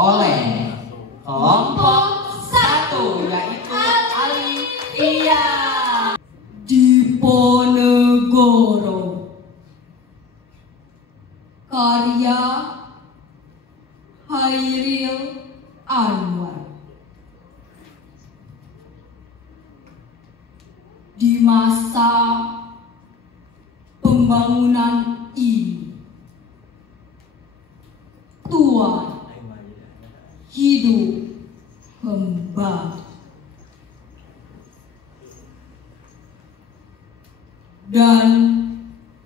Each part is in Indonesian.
oleh kelompok 1 yaitu Alivia. Diponegoro, karya Hairil Anwar. Di masa pembangunan ini, Tuhan hidup kembali dan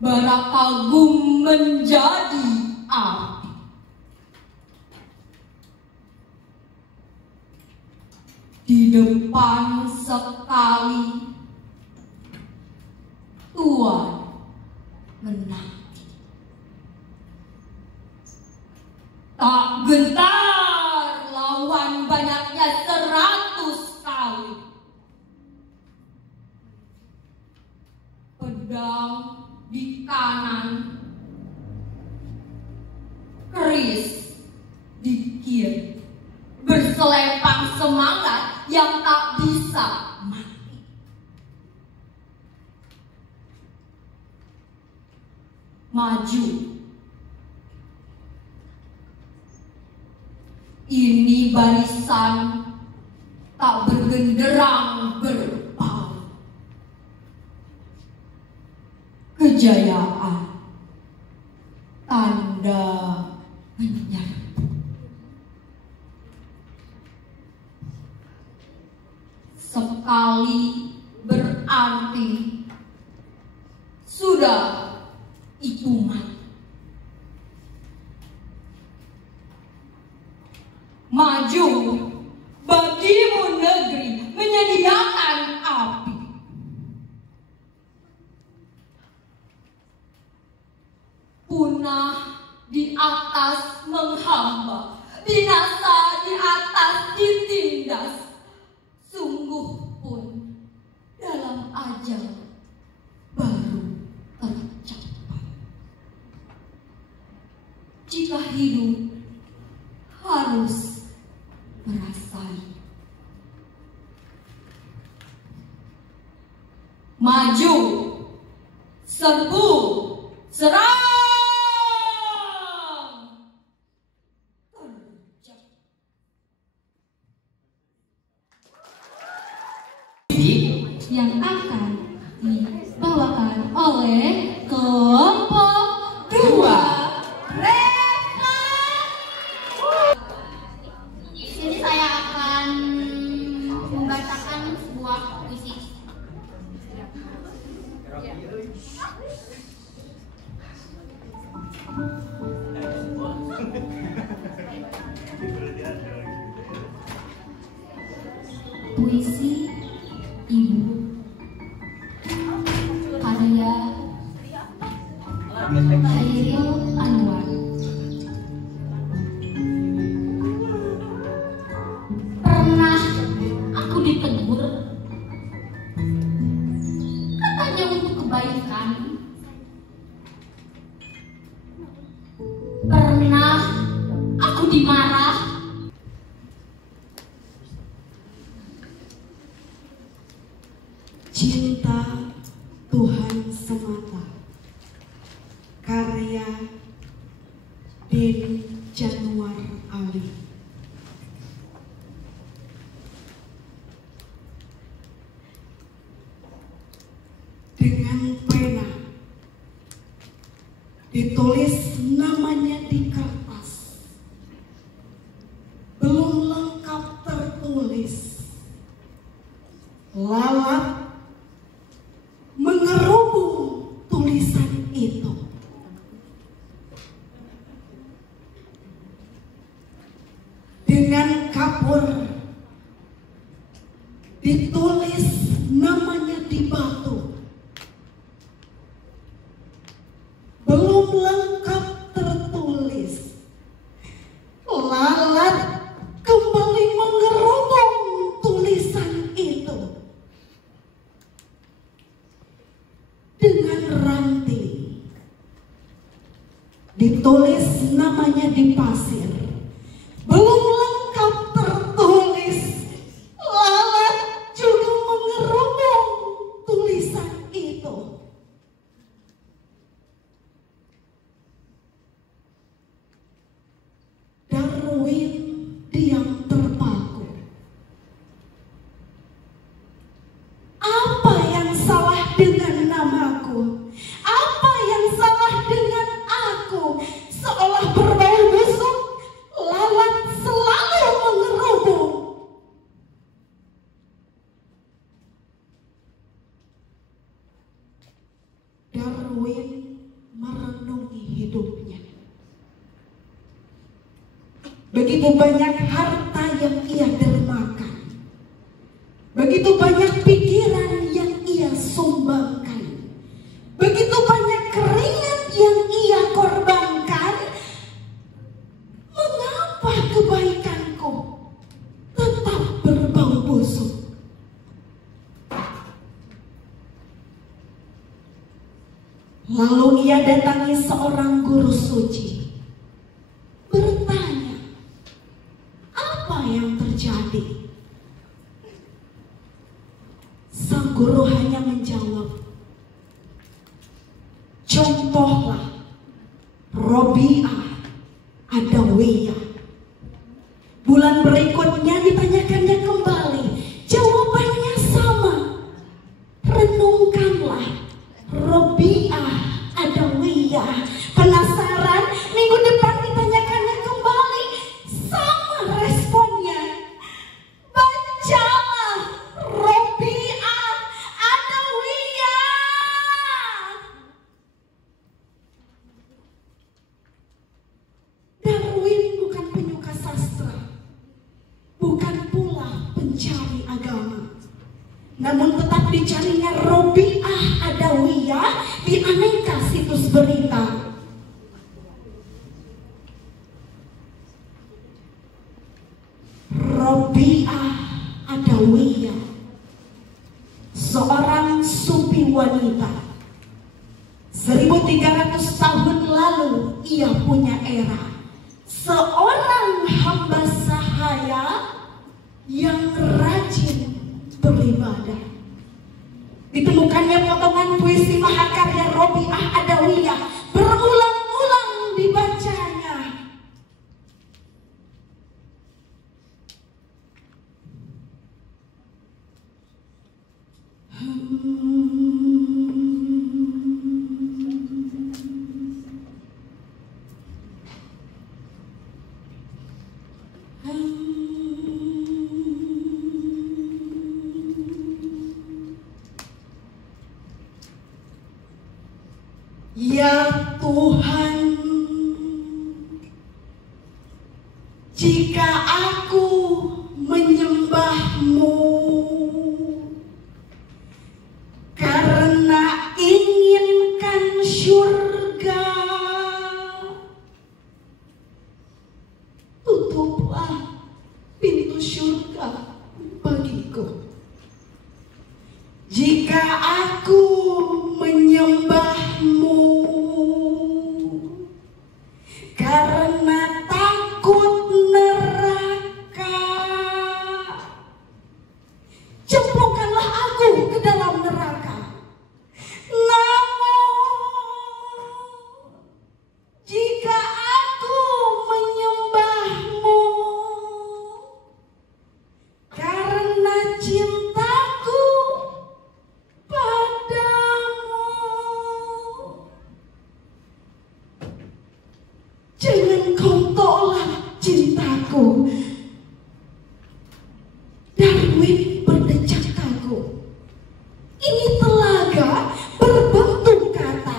bara kagum menjadi api. Di depan sekali Tuhan menang. Tak gentar lawan banyaknya 100 kali. Pedang di kanan, keris di kiri, berselempang semangat yang tak bisa mati. Maju. Ini barisan tak bergenderang berpaling. Kejayaan tanda menyerbu. Sekali berarti sudah itu mati. Maju bagimu negeri menyediakan api. Punah di atas menghamba, binasa di atas ditindas. Sungguh pun dalam ajal baru tercapai. Jika hidup harus merasai. Maju, serbu, serang. Yang akan dibawakan oleh kelompok 2. Jadi saya akan membacakan sebuah puisi. Puisi Ibu, karya Hairil Anwar. Pernah aku ditegur, katanya untuk kebaikan. Pernah aku dimarah, Cinta Tuhan Semata, karya Denny Januar Ali. Dengan pena ditulis namanya di kertas, belum lengkap tertulis. Lalat mengerubung tulisan itu. Dengan kapur ditulis namanya di batu, belum lengkap tertulis. Lalat kembali mengerubung tulisan itu. Dengan ranting ditulis namanya di pasir, belum Darwin diam terpaku. Apa yang salah dengan namaku? Apa yang salah dengan aku? Seolah berbau busuk, lalat selalu mengerubung. Darwin merenungi hidupnya. Begitu banyak harta yang ia dermakan. Begitu banyak pikiran yang ia sumbangkan. Begitu banyak keringat yang ia korbankan. Mengapa kebaikanku tetap berbau busuk? Lalu ia datangi seorang guru suci, bertanya, apa yang terjadi? Sang guru hanya menjawab, contohlah Robiah Adawiyah. Bulan berikutnya ditanyakannya kembali, jawabannya sama. Renungkanlah Robiah Adawiyah. Penasaran, minggu depan ditanyakannya kembali, sama responnya. Bacalah Robiah Adawiyah. Darwin bukan penyuka sastra, bukan pula pencari agama. Namun tetap dicarinya Robiah Adawiyah di aneka situs berita. Robiah Adawiyah, seorang sufi wanita. 1300 tahun lalu ia punya era. Seorang hamba sahaya yang rajin beribadah. Ditemukannya potongan puisi mahakarya Robiah Adawiyah, berulang-ulang dibacanya. Ya Tuhan, jika aku menyembah-Mu karena inginkan syurga, tutuplah pintu syurga bagiku. Jika aku menyembah-Mu karena takut neraka, cemplungkanlah aku ke dalam neraka. Namun jika aku menyembah-Mu karena cintaku padamu, jangan kau tolak cintaku. Darwin berdecak kagum. Ini telaga berbentuk kata.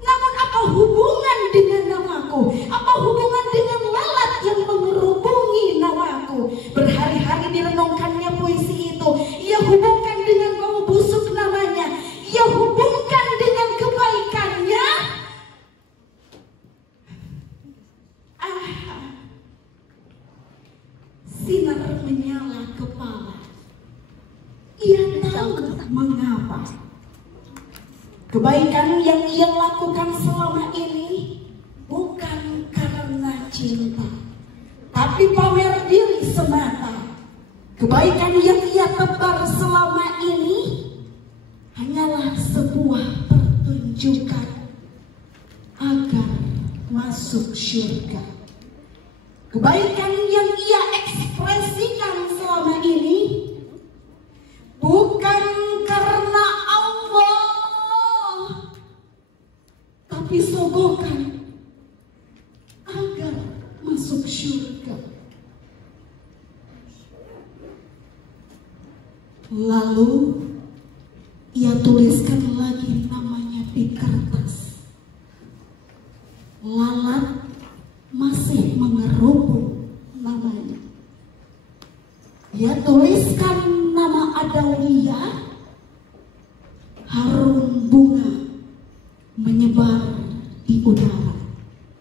Namun apa hubungan dengan namaku? Apa hubungan dengan lalat yang mengerubungi namaku? Berhari-hari direnungkannya puisi itu. Ia hubungkan dengan bau busuk namanya. Ia hubungkan dengan kebaikannya. Sinar menyala kepala. Ia tahu mengapa. Kebaikan yang ia lakukan selama ini bukan karena cinta, tapi pamer diri semata. Kebaikan yang ia tebar selama ini hanyalah sebuah pertunjukan agar masuk syurga. Kebaikan yang ia ekspresikan selama ini bukan karena Allah, tapi sogokan agar masuk surga. Lalu ia tuliskan lagi namanya di kertas. Lalat masih mengerubung namanya. Ia tuliskan nama Adawiyah. Harum bunga menyebar di udara.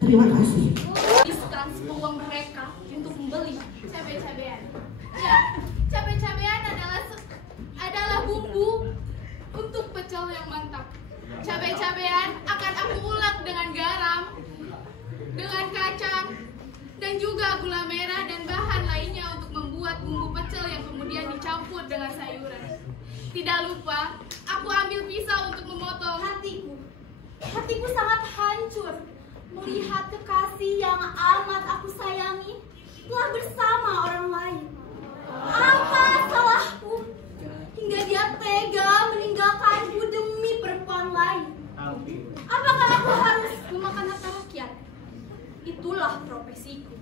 Terima kasih. Habiskan peluang mereka untuk membeli cabai-cabean. Ya, cabai-cabean adalah bumbu untuk pecel yang mantap. Cabai-cabean akan aku ulek dengan garam, dengan kacang, dan juga gula merah dan bahan lainnya untuk membuat bumbu pecel yang kemudian dicampur dengan sayuran. Tidak lupa, aku ambil pisau untuk memotong. Hatiku sangat hancur melihat kekasih yang amat aku sayangi telah bersama orang lain. Apa salahku hingga dia tega meninggalkanku demi perempuan lain? Apakah aku harus Memakan harta rakyat. Itulah profesiku.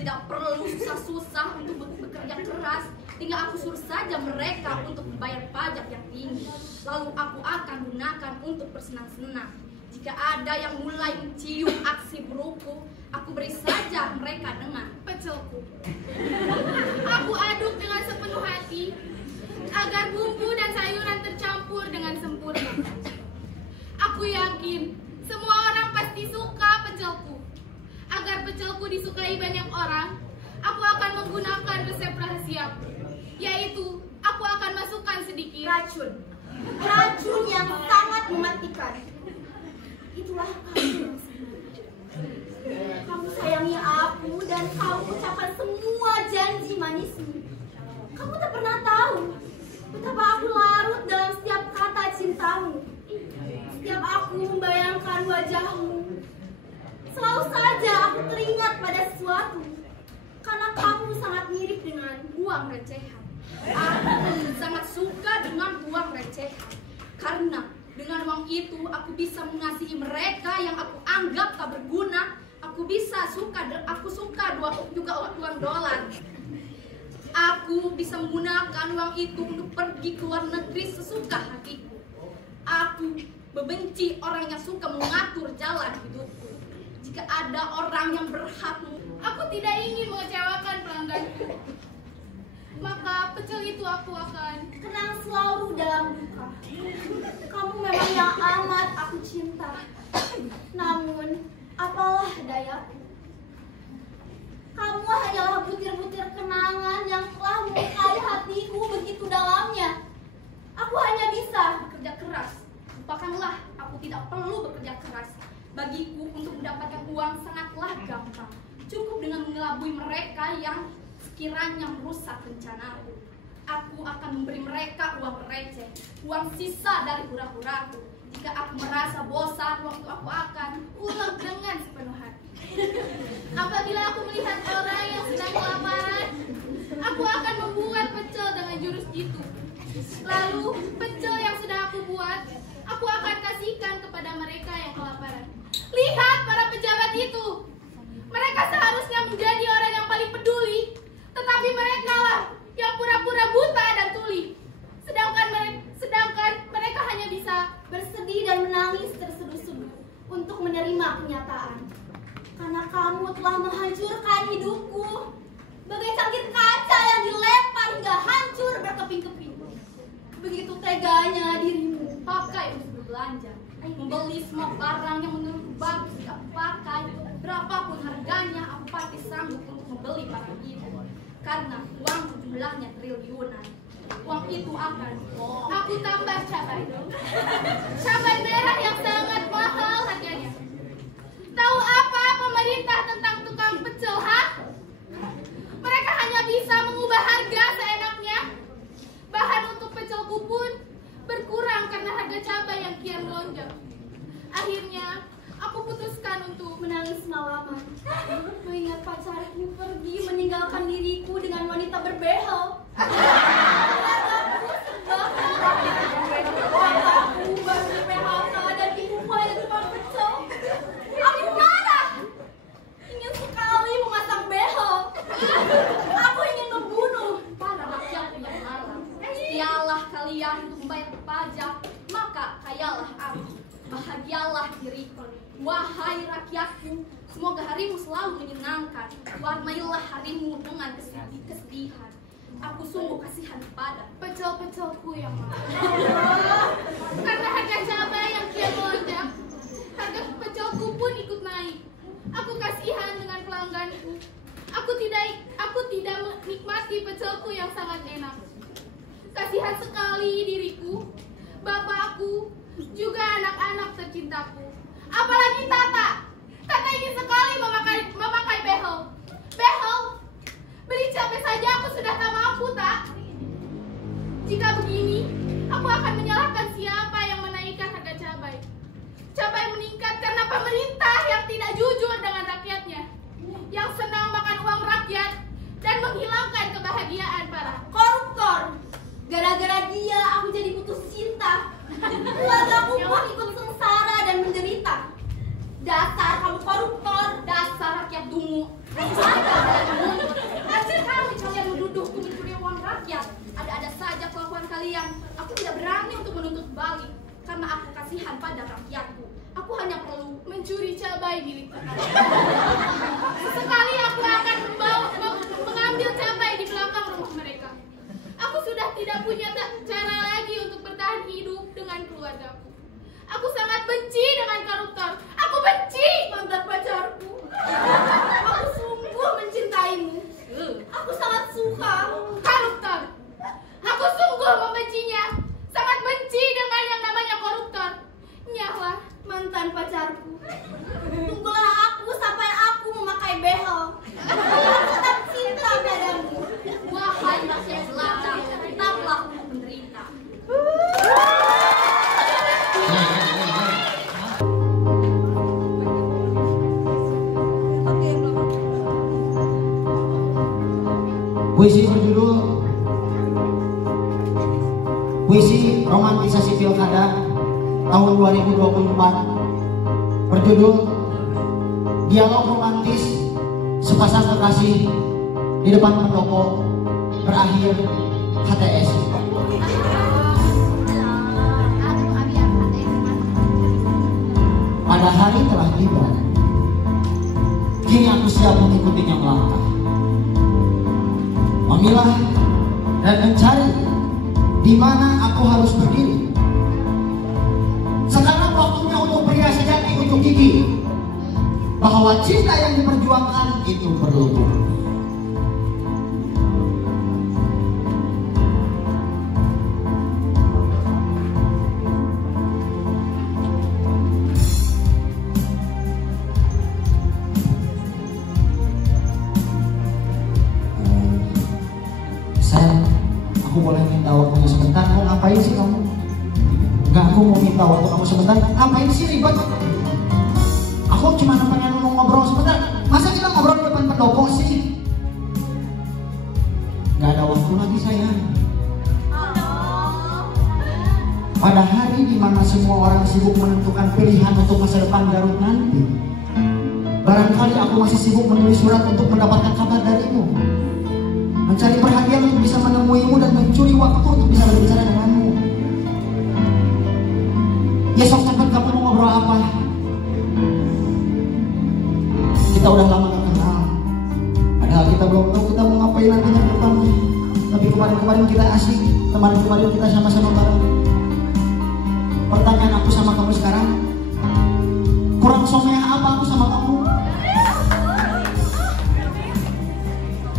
Tidak perlu susah-susah untuk bekerja keras, hingga aku suruh saja mereka untuk membayar pajak yang tinggi. Lalu aku akan gunakan untuk bersenang-senang. Jika ada yang mulai mencium aksi burukku, aku beri saja mereka dengan pecelku. Aku aduk dengan sepenuh hati agar bumbu dan sayuran tercampur dengan sempurna. Aku yakin semua orang pasti suka pecelku. Agar pecelku disukai banyak orang, aku akan menggunakan resep rahasia, yaitu aku akan masukkan sedikit racun yang sangat mematikan? Itulah kamu yang sebenarnya. Kamu sayangi aku dan kamu ucapkan semua janji manismu. Kamu tak pernah tahu betapa aku larut dalam setiap kata cintamu. Setiap aku membayangkan wajahmu, selalu saja aku teringat pada sesuatu. Karena kamu sangat mirip dengan uang recehan. Aku sangat suka dengan uang recehan. Karena dengan uang itu aku bisa mengasihi mereka yang aku anggap tak berguna. Aku suka juga uang dolar. Aku bisa menggunakan uang itu untuk pergi ke luar negeri sesuka hatiku. Aku membenci orang yang suka mengatur jalan hidupku. Jika ada orang yang berhak, aku tidak ingin mengecewakan pelangganku. Maka pecel itu aku akan kenang selalu dalam duka. Kamu memang yang amat aku cinta. Namun, apalah dayaku. Kamu hanyalah butir-butir kenangan yang telah melukai hatiku begitu dalamnya. Aku hanya bisa bekerja keras. Lupakanlah, aku tidak perlu bekerja keras. Bagiku untuk mendapatkan uang sangatlah gampang. Cukup dengan mengelabui mereka yang sekiranya merusak rencanaku. Aku akan memberi mereka uang receh, uang sisa dari hura-huraku. Jika aku merasa bosan, waktu aku akan ulang dengan sepenuh hati. Apabila aku melihat orang yang sedang kelaparan, aku akan membuat pecel dengan jurus itu. Lalu pecel yang sudah aku buat, aku akan kasihkan kepada mereka yang kelaparan. Lihat para pejabat itu. Mereka seharusnya menjadi orang yang paling peduli, tetapi mereka lah yang pura-pura buta dan tuli. Sedangkan mereka hanya bisa bersedih dan menangis terseduh-seduh untuk menerima kenyataan. Karena kamu telah menghancurkan hidupku bagai cangkir kaca yang dilempar hingga hancur berkeping-keping. Begitu teganya dirimu pakai untuk berbelanja, membeli semua barang yang menurutku bagus aku pakai. Berapapun harganya, aku pasti sanggup untuk membeli barang itu. Karena uang jumlahnya triliunan. Uang itu akan aku tambah cabai. Cabai merah yang sangat mahal harganya. Tahu apa pemerintah tentang tukang pecel, ha? Mereka hanya bisa mengubah harga seenaknya. Bahan untuk pecelku pun berkurang karena harga cabai yang kian melonjak. Akhirnya, aku putuskan untuk menangis malaman, mengingat pacar pacarku pergi meninggalkan diriku dengan wanita berbehel. Keluargaku baru di PHK dan dibuai di depan pecel. Aku marah, ingin sekali memasang behel. Aku ingin membunuh Para rakyat yang marah, setialah kalian untuk membayar pajak, maka kayalah aku. Bahagialah diriku, wahai rakyatku. Semoga harimu selalu menyenangkan. Warnailah harimu dengan kesedihan. Aku sungguh kasihan pada pecel-pecelku yang marah. Karena harga cabai yang kian melonjak, harga pecelku pun ikut naik. Aku kasihan dengan pelangganku. Aku tidak menikmati pecelku yang sangat enak. Kasihan sekali diriku, bapakku, juga anak-anak tercintaku. Apalagi Tata. Tata ingin sekali memakai behel. Behel? Beli cabai saja aku sudah tak mampu, tak? Jika begini, aku akan menyalahkan siapa yang menaikkan harga cabai. Cabai meningkat karena pemerintah yang tidak jujur dengan rakyatnya, yang senang makan uang rakyat dan menghilangkan kebahagiaan para koruptor. Gara-gara dia aku jadi putus cinta. Keluargaku pun ikut sengsara dan menderita. Dasar kamu koruptor, dasar rakyat dungu. Hasil kalian menuduhku mencuri uang rakyat. Ada-ada saja kelakuan kalian. Aku tidak berani untuk menuntut balik karena aku kasihan pada rakyatku. Aku hanya perlu mencuri cabai milik tetangga. Sesekali aku akan mengambil cabai di belakang rumah mereka. Aku sudah tidak punya cara lagi untuk bertahan hidup dengan keluargaku. Aku sangat benci dengan koruptor. Aku benci mantan pacarku. Aku sungguh mencintaimu. Aku sangat suka koruptor. Aku sungguh membencinya. Sangat benci dengan yang namanya koruptor. Nyawa mantan pacarku. Tunggulah aku sampai aku memakai behel. Aku tetap cinta padamu. wahai rakyat jelata, tetaplah menderita. Puisi berjudul Puisi Romantisasi Pilkada tahun 2024, berjudul Dialog Romantis Sepasang Kekasih di Depan Pendopo Berakhir HTS. Pada hari telah tiba, kini aku siap mengikutinya melangkah, memilah dan mencari di mana aku harus berdiri. Sekarang waktunya untuk pria sejati untuk gigi bahwa cinta yang diperjuangkan itu perlu. Aku boleh minta waktunya sebentar? Mau ngapain sih kamu? Enggak, aku mau minta waktu kamu sebentar. Ngapain sih ribet? Aku cuma pengen mau ngobrol sebentar. Masa kita ngobrol di depan pendopo sih? Gak ada waktu lagi sayang. Pada hari dimana semua orang sibuk menentukan pilihan untuk masa depan Garut nanti, barangkali aku masih sibuk menulis surat untuk mendapatkan kabar darimu, mencari perhatian untuk bisa menemuimu dan mencuri waktu untuk bisa berbicara denganmu. Besok sampai kamu mau ngobrol apa? Kita udah lama gak kenal, padahal kita belum tahu kita mau ngapain nantinya ke depan. Tapi kemarin-kemarin kita asik, kemarin-kemarin kita sama-sama bareng. Pertanyaan aku sama kamu sekarang, kurang someah apa aku sama kamu?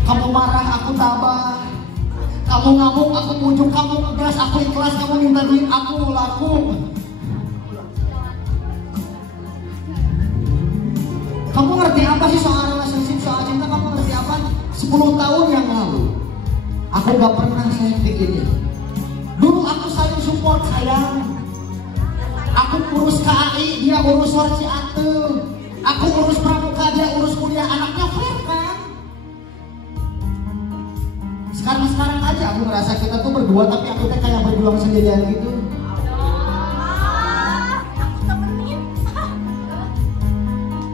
Kamu marah, aku tabah. Kamu ngamuk, aku pujuk. Kamu ngegas, aku ikhlas. Kamu minta duit, aku laku. Kamu ngerti apa sih soal relationship, soal cinta? Kamu ngerti apa? 10 tahun yang lalu aku gak pernah sayang begini. Dulu aku sayang support sayang. Aku urus KAI, dia urus Warci Ate. Aku urus pramuka, dia urus kuliah. Anaknya fair kan? Sekarang aja aku merasa kita tuh berdua tapi aku teh kayak berjuang sendirian gitu. Aku temenin.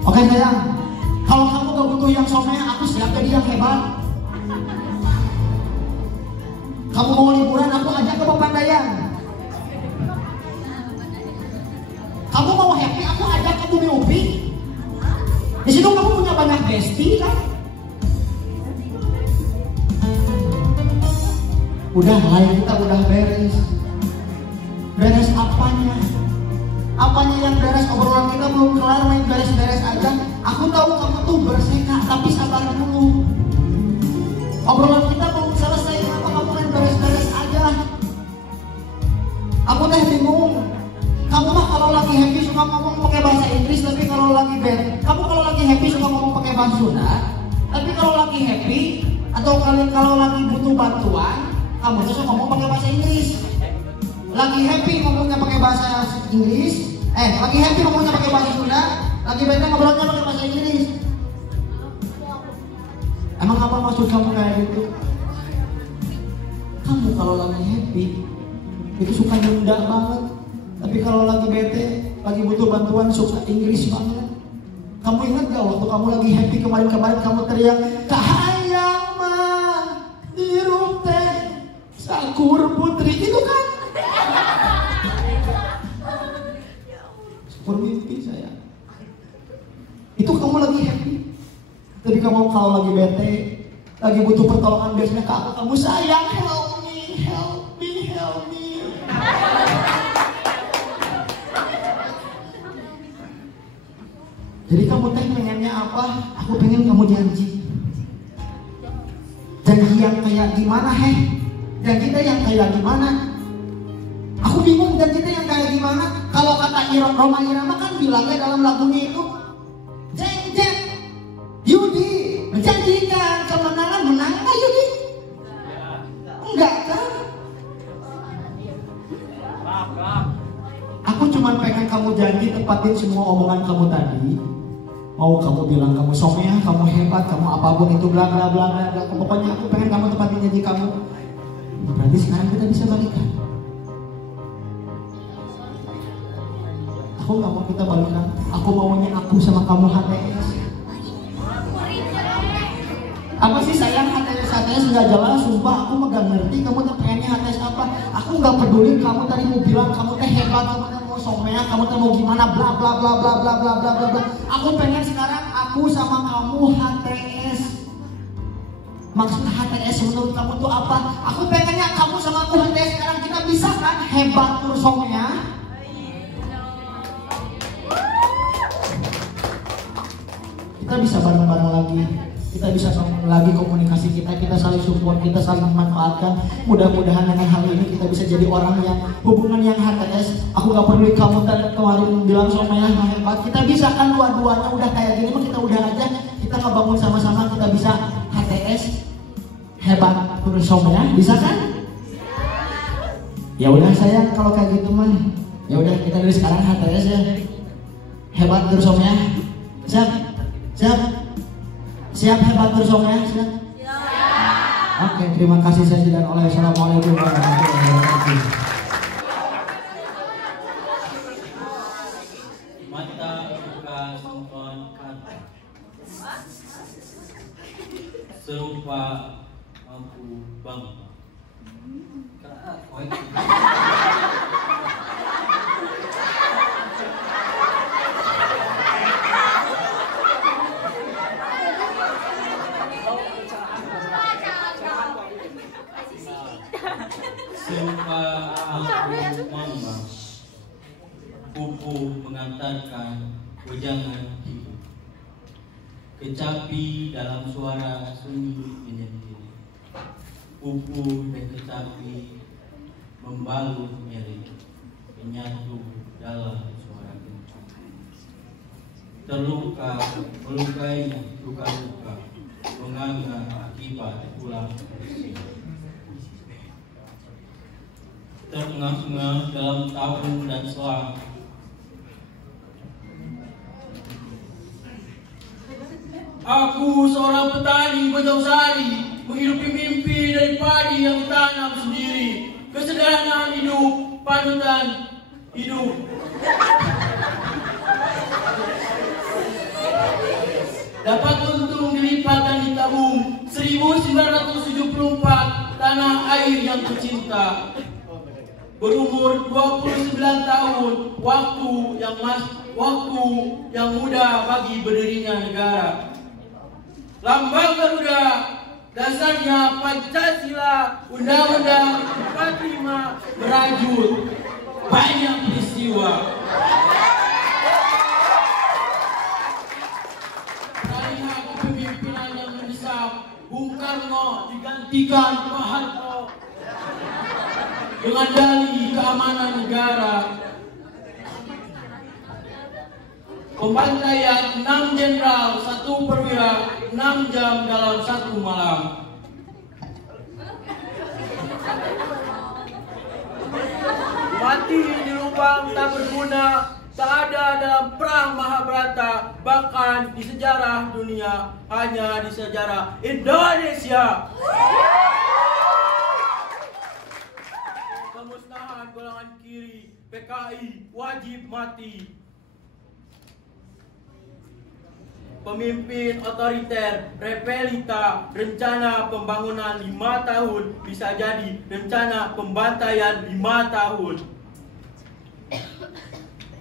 Oke sayang, kalau kamu gak butuh yang somea, aku siap jadi yang hebat. Kamu mau liburan, aku ajak ke Pepandayan. Kamu mau happy, aku ajak ke Bumi Upi. Di situ kamu punya banyak bestie kan? Udah, lain kita udah beres. Beres apanya? Apanya yang beres? Obrolan kita belum kelar, main beres-beres aja. Aku tahu kamu tuh berseka, tapi sabar dulu. Obrolan kita belum selesai, kenapa kamu main beres-beres aja? Aku teh bingung. Kamu mah kalau lagi happy suka ngomong pakai bahasa Inggris, tapi kalau lagi bad, kamu kalau lagi happy suka ngomong pakai bahasa Sunda, tapi kalau lagi happy atau kalau lagi butuh bantuan, kamu tuh suka ngomong pakai bahasa Inggris. Lagi happy ngomongnya pakai bahasa Inggris, lagi happy ngomongnya pakai bahasa Sunda, lagi bad ngobrolnya pakai bahasa Inggris. Emang apa maksud kamu kayak gitu? Kamu kalau lagi happy itu suka Sunda banget. Tapi kalau lagi bete, lagi butuh bantuan suka Inggris banget. Kamu ingat gak waktu kamu lagi happy kemarin kamu teriak kahayang mah hirup teh sakur putri itu kan? Sakur mimpi saya. Itu kamu lagi happy. Tapi kamu kalau lagi bete, lagi butuh pertolongan biasanya ke aku, kamu sayang help me, help me, help me. Jadi kamu teh pengennya apa? Aku pengen kamu janji. Janji yang kayak gimana Janji teh yang kayak gimana? Aku bingung janji teh yang kayak gimana? Kalau kata Roma Irama kan bilangnya dalam lagunya itu jeng jeng Yudi menjanjikan kemenangan, menang nggak Yudi? Enggak kan? Aku cuma pengen kamu janji tepatin semua omongan kamu tadi. Mau kamu bilang kamu somea, kamu hebat, kamu apapun itu bla bla bla bla. Pokoknya aku pengen kamu tepatin janji kamu. Berarti sekarang kita bisa balikan. Aku nggak mau kita balikan. Aku maunya aku sama kamu HTS. Apa sih sayang HTS nggak jelas, sumpah aku mah gak ngerti kamu tuh pengennya HTS apa. Aku nggak peduli kamu tadi mau bilang kamu teh hebat, kamu teh mau somea, kamu teh mau gimana bla bla bla bla bla bla bla bla bla. Aku pengen sekarang aku sama kamu HTS. Maksud HTS menurut kamu tuh apa? Aku pengennya kamu sama aku HTS sekarang, kita bisa kan hebat terus somea. Kita bisa bareng-bareng lagi. Kita bisa lagi komunikasi kita saling support, kita saling memanfaatkan. Mudah-mudahan dengan hal ini kita bisa jadi orang yang hubungan yang HTS. Aku gak peduli kamu kemarin bilang somea hebat. Kita bisa kan dua-duanya udah kayak gini, kita udah aja. Kita ngebangun sama-sama, kita bisa HTS hebat terus somea, bisa kan? Ya udah sayang kalau kayak gitu mah. Ya udah kita dari sekarang HTS ya. Hebat terus somea. Siap? Siap? Siap hebat terus somea? Siap? Oke, terima kasih saya dan oleh. Assalamualaikum warahmatullahi wabarakatuh. Mata buka nonton kata serupa mampu bangsa. Serupa mampu mama, pupu mengantarkan wejangan hidup. Kecapi dalam suara sunyi menyendiri. Pupu dan kecapi membalut nyeri, menyatu dalam suara kencang. Terluka, melukai luka-luka, menganga akibat ulang usia. Terengah-engah dalam tahun dan selang. Aku seorang petani Bojong Sari, menghidupi mimpi dari padi yang ditanam sendiri. Kesederhanaan hidup, panutan hidup. Dapat untung dilipat dan ditabung. 1974, tanah air yang tercinta. Berumur 29 tahun, waktu yang muda bagi berdirinya negara. Lambang Garuda, dasarnya Pancasila, Undang-Undang 45 merajut banyak peristiwa. Melihat kepemimpinan yang mendesak, Bung Karno digantikan Pak Harto dengan dalih keamanan negara. Pembantaian 6 jenderal, 1 perwira, 6 jam dalam 1 malam. Mati di lubang tak berguna, tak ada dalam perang Mahabharata, bahkan di sejarah dunia, hanya di sejarah Indonesia. Pemusnahan golongan kiri, PKI wajib mati. Pemimpin otoriter, repelita, rencana pembangunan 5 tahun bisa jadi rencana pembantaian 5 tahun.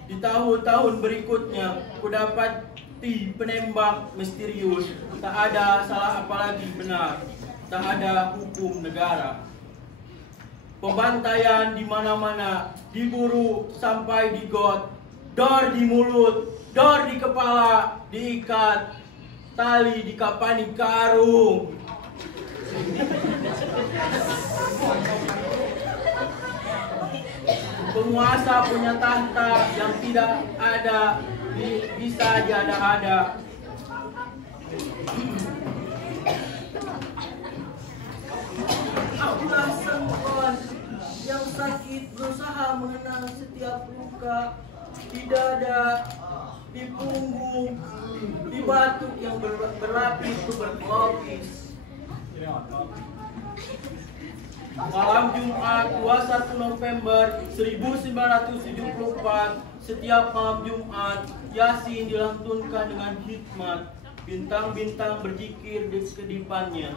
Di tahun-tahun berikutnya, kudapati penembak misterius, tak ada salah apalagi benar, tak ada hukum negara. Pembantaian di mana-mana, diburu sampai di got, dor di mulut, dor di kepala, diikat, tali dikapani karung. Penguasa punya tahta yang tidak ada, bisa diada-ada. Akulah sengkon yang sakit berusaha mengenang setiap luka di dada, di punggung, di batuk yang berlapis berlapis. Malam Jumat 21 November 1974, setiap malam Jumat Yasin dilantunkan dengan hikmat, bintang-bintang berzikir di kedipannya.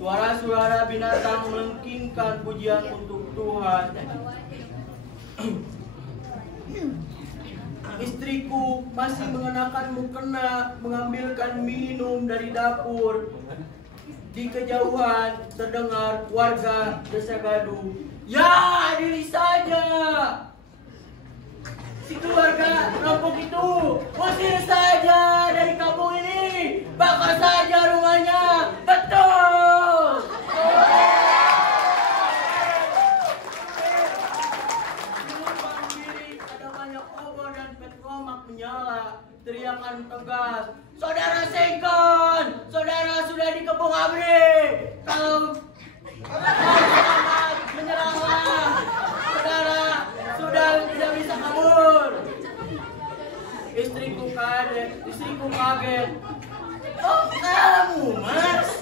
Suara-suara binatang melengkingkan pujian untuk Tuhan. Istriku masih mengenakan mukena, mengambilkan minum dari dapur. Di kejauhan terdengar warga desa gaduh. Ya, diri saja. Si keluarga rampok itu usir saja dari kampung ini. Bakar saja rumahnya. Betul. Di lubang kiri ada banyak obor dan petromak menyala. Teriakan tegas, saudara Sengkon, saudara sudah dikepung abri. Kalau selamat, menyeranglah. Saudara sudah tidak bisa kabur. Istriku kaget. Oh, kamu, Mas?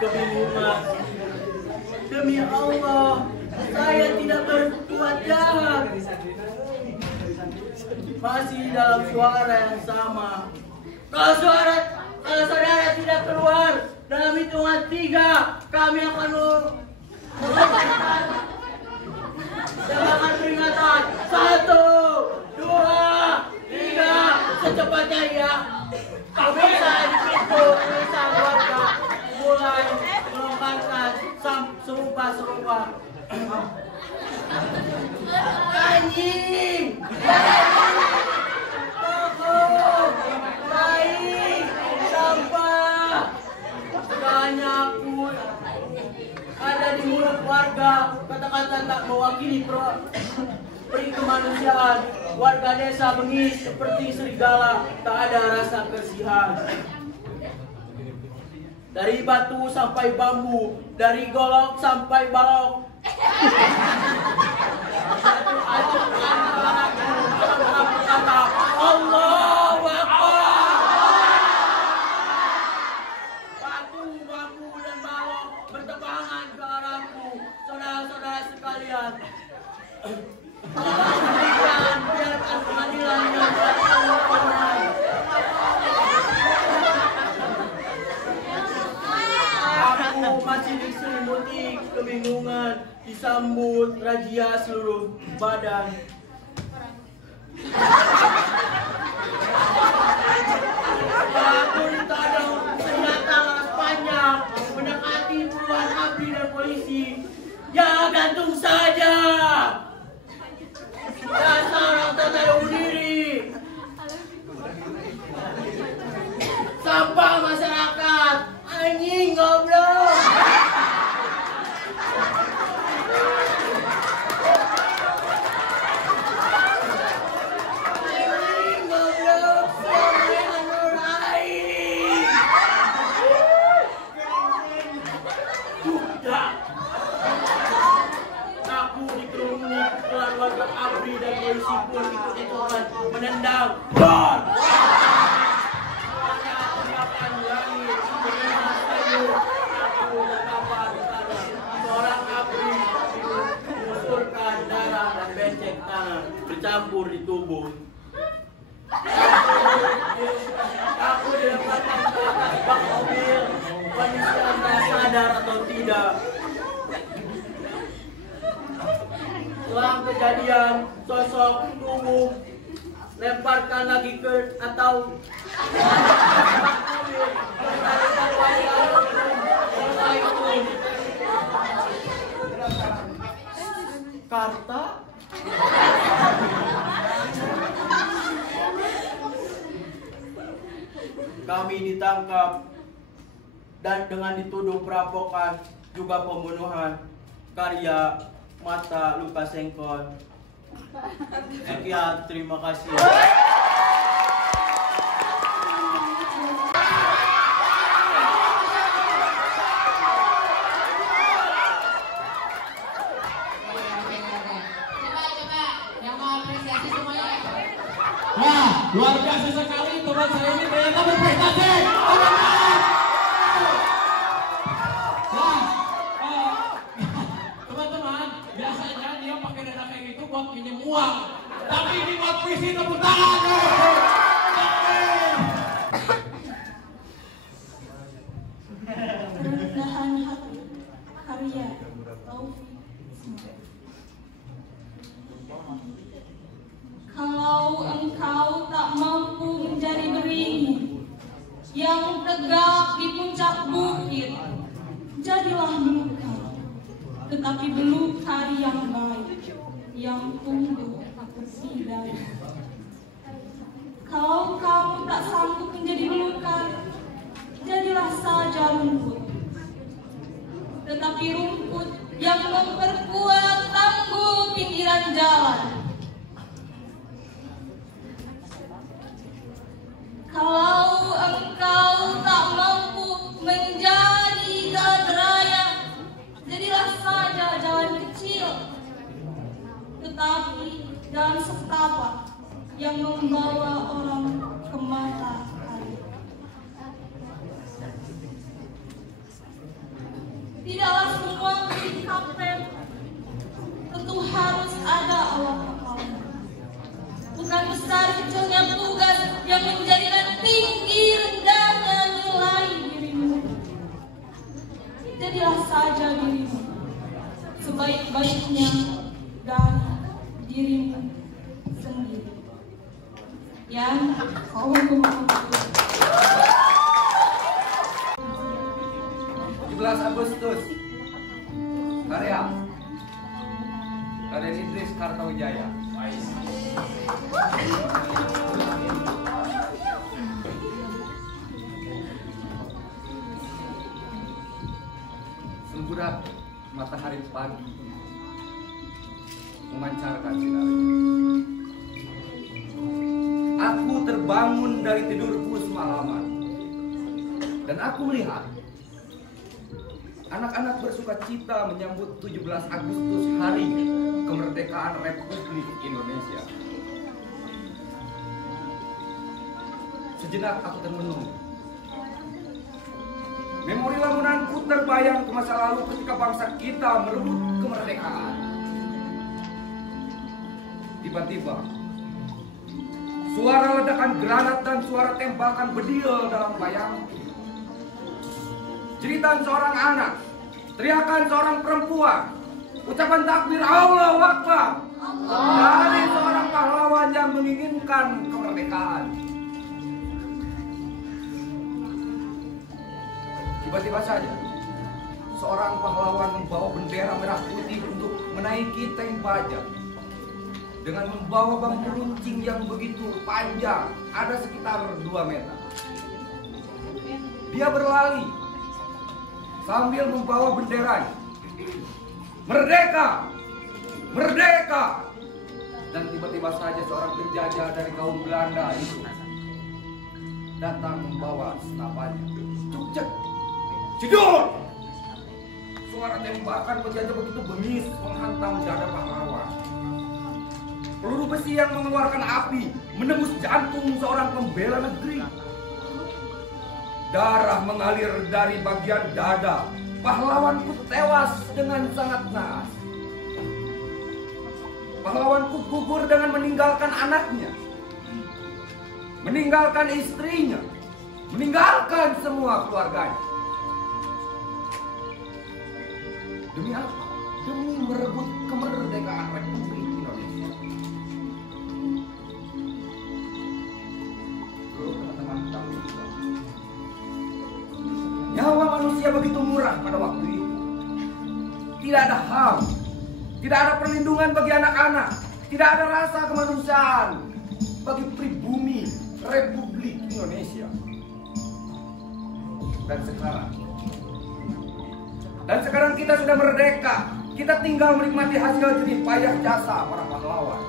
Kebingungan. Demi Allah, saya tidak berbuat jahat. Masih dalam suara yang sama. Kalau saudara tidak keluar dalam hitungan 3, kami akan melakukan tembakan peringatan. 1, 2, 3, secepatnya ya. Bisa di pintu tulisan warga mulai melontarkan serupa. Anjing, bohong, baik, sampah, segalanya pun ada di mulut warga. Kata-kata tak mewakili peri kemanusiaan. Warga desa bengis seperti serigala, tak ada rasa kasihan. Dari batu sampai bambu, dari golok sampai balok. Satu-satu. Allahu Akbar. seperti kebingungan disambut razia seluruh badan. Aku ditodong senjata laras panjang mendekati puluhan abri dan polisi. Ya gantung saja. Dasar orang tak tahu diri. Sampah masyarakat. Anjing goblok. Warga abri dan polisi pun ikut-ikutan menendang gol. Hanya teriakan langit mendengar sayu. Aku betapa di sana seorang abri mengusurkan darah dan becek tangan bercampur di tubuh. Aku dilepaskan ke atas bak mobil. Manusia tak sadar atau tidak. Setelah kejadian, sosok tubuh lemparkan lagi ke atau Karta. Kami ditangkap dan dengan dituduh perampokan juga pembunuhan. Karya Mata Lukashenko. Sekian, terima kasih. Coba, yang mau apresiasi semuanya. Wah, luar biasa sekali teman saya ini ternyata berprestasi. Biasanya dia pakai dana kayak gitu buat pinjam uang, tapi ini buat puisi tepuk tangan. Kerendahan hati, karya Taufik. Kalau engkau tak mampu menjadi beringin yang tegak di puncak bukit, jadilah belukar. Tetapi belukar yang baik, yang tumbuh bersih dari. Kalau kamu tak sanggup menjadi belukar, jadilah saja rumput. Tetapi rumput yang memperkuat tanggul pinggiran jalan. Kalau engkau tak mampu menjadi jalan raya, jadilah saja jalan kecil, tetapi jalan setapak yang membawa orang ke matahari. Tidaklah semua menjadi kapten tentu harus ada awak kapalnya. Bukan besar kecilnya tugas yang menjadikan tinggi rendahnya nilai dirimu. Jadilah saja dirimu, sebaik-baiknya dari dirimu sendiri. Yang kau 17 Agustus. Karya Raden Idris Kartawijaya. Semburat matahari pagi memancarkan sinarnya. Aku terbangun dari tidurku semalaman dan aku melihat anak-anak bersuka cita menyambut 17 Agustus, hari kemerdekaan Republik Indonesia. Sejenak aku termenung. Memori lamunanku terbayang ke masa lalu ketika bangsa kita merebut kemerdekaan. Tiba-tiba, suara ledakan granat dan suara tembakan bedil dalam bayangku. Jeritan seorang anak teriakan seorang perempuan, ucapan takbir Allahu Akbar dari seorang pahlawan yang menginginkan kemerdekaan. Tiba-tiba saja seorang pahlawan membawa bendera merah putih untuk menaiki tank baja dengan membawa bambu runcing yang begitu panjang, ada sekitar 2 meter. Dia berlari sambil membawa bendera. Merdeka! Merdeka! Dan tiba-tiba saja seorang penjajah dari kaum Belanda itu datang membawa senapannya. Cuk, jedor! Suara tembakan penjajah begitu bengis menghantam dada pahlawan. Peluru besi yang mengeluarkan api menembus jantung seorang pembela negeri. Darah mengalir dari bagian dada. Pahlawanku tewas dengan sangat naas. Pahlawanku gugur dengan meninggalkan anaknya, meninggalkan istrinya, meninggalkan semua keluarganya. Demi apa? Demi merebut kemerdekaan Republik Indonesia. Teman-teman tahu, nyawa manusia begitu murah pada waktu itu. Tidak ada HAM, tidak ada perlindungan bagi anak-anak, tidak ada rasa kemanusiaan bagi pribumi Republik Indonesia. Dan sekarang kita sudah merdeka. Kita tinggal menikmati hasil jerih payah jasa para pahlawan.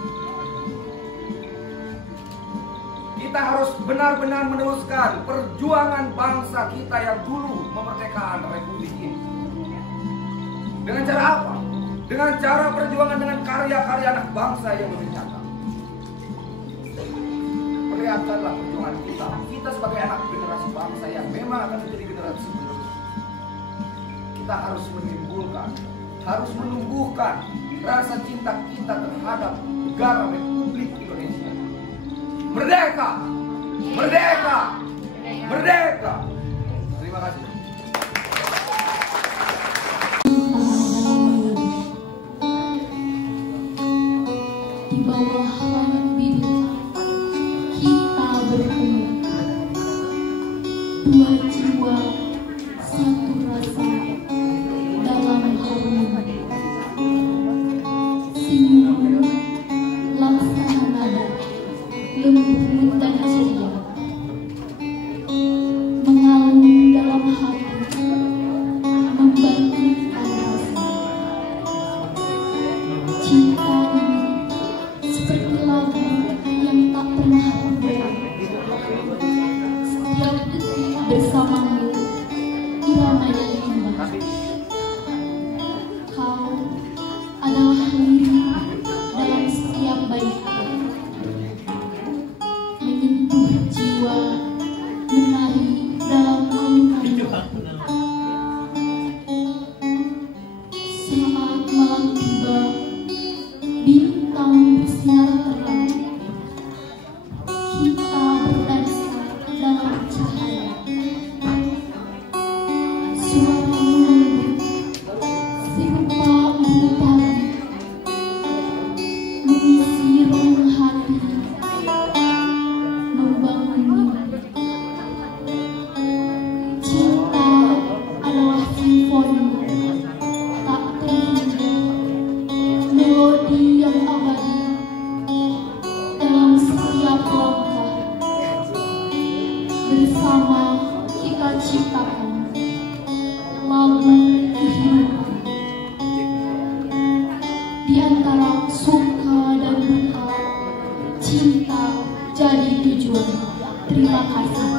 Kita harus benar-benar meneruskan perjuangan bangsa kita yang dulu memerdekakan Republik ini. Dengan cara apa? Dengan cara perjuangan dengan karya-karya anak bangsa yang lebih nyata. Perlihatkanlah perjuangan kita. Kita sebagai anak generasi bangsa yang memang akan menjadi generasi penerus. Kita harus menimbulkan, harus menumbuhkan rasa cinta kita terhadap negara Republik Indonesia. Merdeka! Merdeka! Merdeka! Terima kasih. Di bawah langit biru kita bertemu, 2 jiwa, 1 rasa dalam harmoni. Senyum laksana nada, lembut dan ceria, mengalun dalam hati, membangkitkan rasa. Cinta ini seperti lagu yang tak pernah berhenti. Setiap detik bersamamu, irama yang indah. Kau adalah lirik dalam setiap baitku, menyentuh jiwa, menari dalam alunan. Saat malam tiba, bintang bersinar terang. Kita berdansa dalam cahaya. Suara melembut, serupa embun pagi, mengisi relung hati, membangun mimpi. Cinta adalah simfoni tak terhingga, melodi yang abadi dalam setiap langkah. Bersama kita ciptakan lagu kehidupan. Di antara suka dan duka, cinta jadi tujuan. Terima kasih.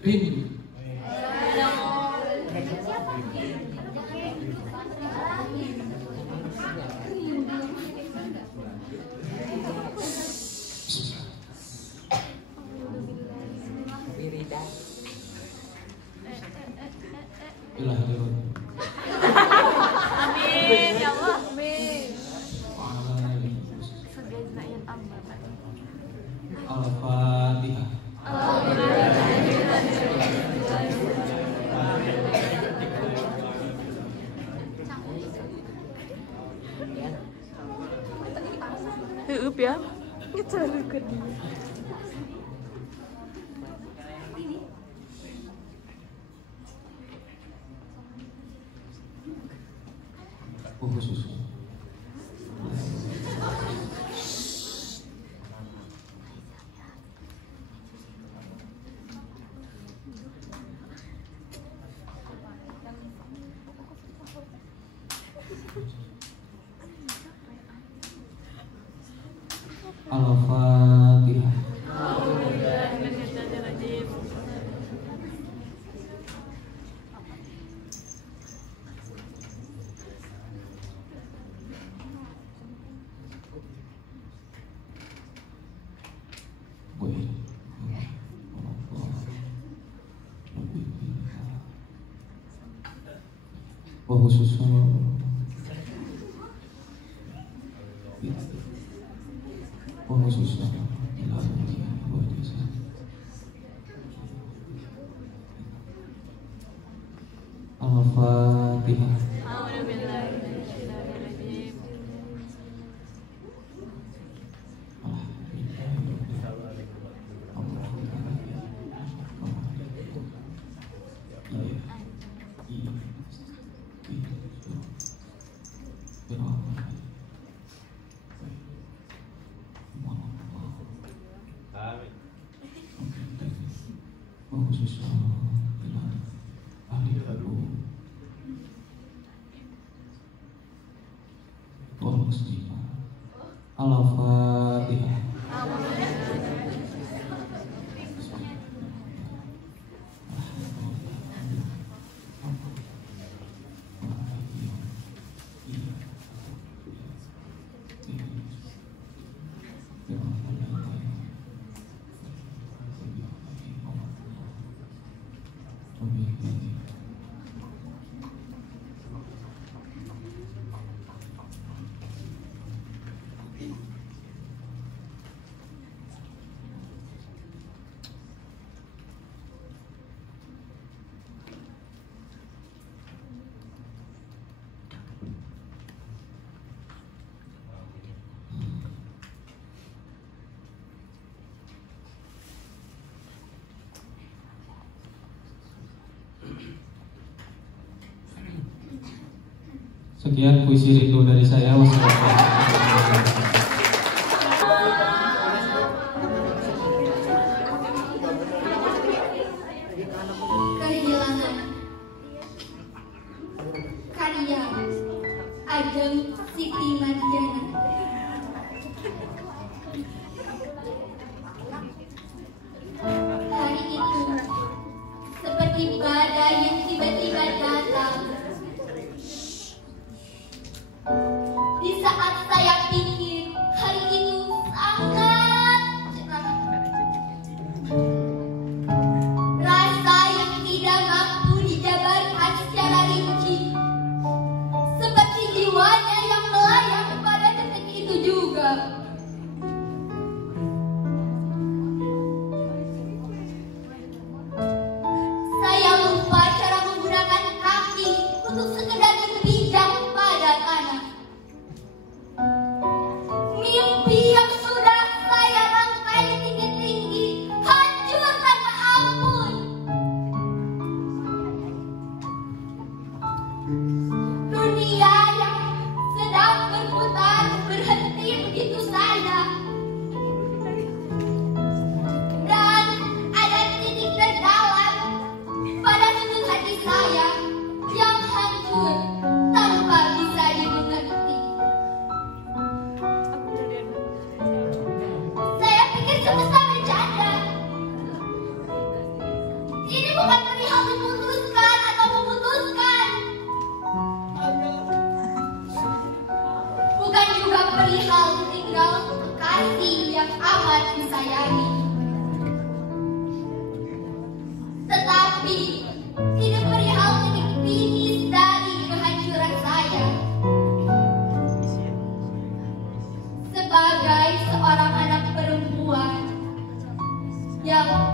Rindu. Al-Fatihah. Al-Fatihah. Al-Fatihah. Sekian puisi rindu dari saya. Kehilangan karya Ajeng Siti Madiana. Hari itu seperti badai yang tiba-tiba datang. Di saat saya pikir hari itu sangat cerah, rasa yang tidak mampu dijabarkan secara rinci, seperti jiwanya yang melayang pada detik itu juga. Saya lupa cara menggunakan kaki untuk sekedar berpijak pada tanah. Mimpi yang sudah saya rangkai tinggi-tinggi hancur tanpa ampun. Dunia yang sedang berputar berhenti begitu saja. Dan ada titik terdalam pada sudut hati saya yang hancur tanpa bisa dimengerti. Saya pikir semesta bercanda. Ini bukan perihal memutuskan atau memutuskan. Bukan juga perihal tinggal kekasih yang amat disayangi. Tetapi ini perihal titik finish dari kehancuran saya. Sebagai seorang anak perempuan yang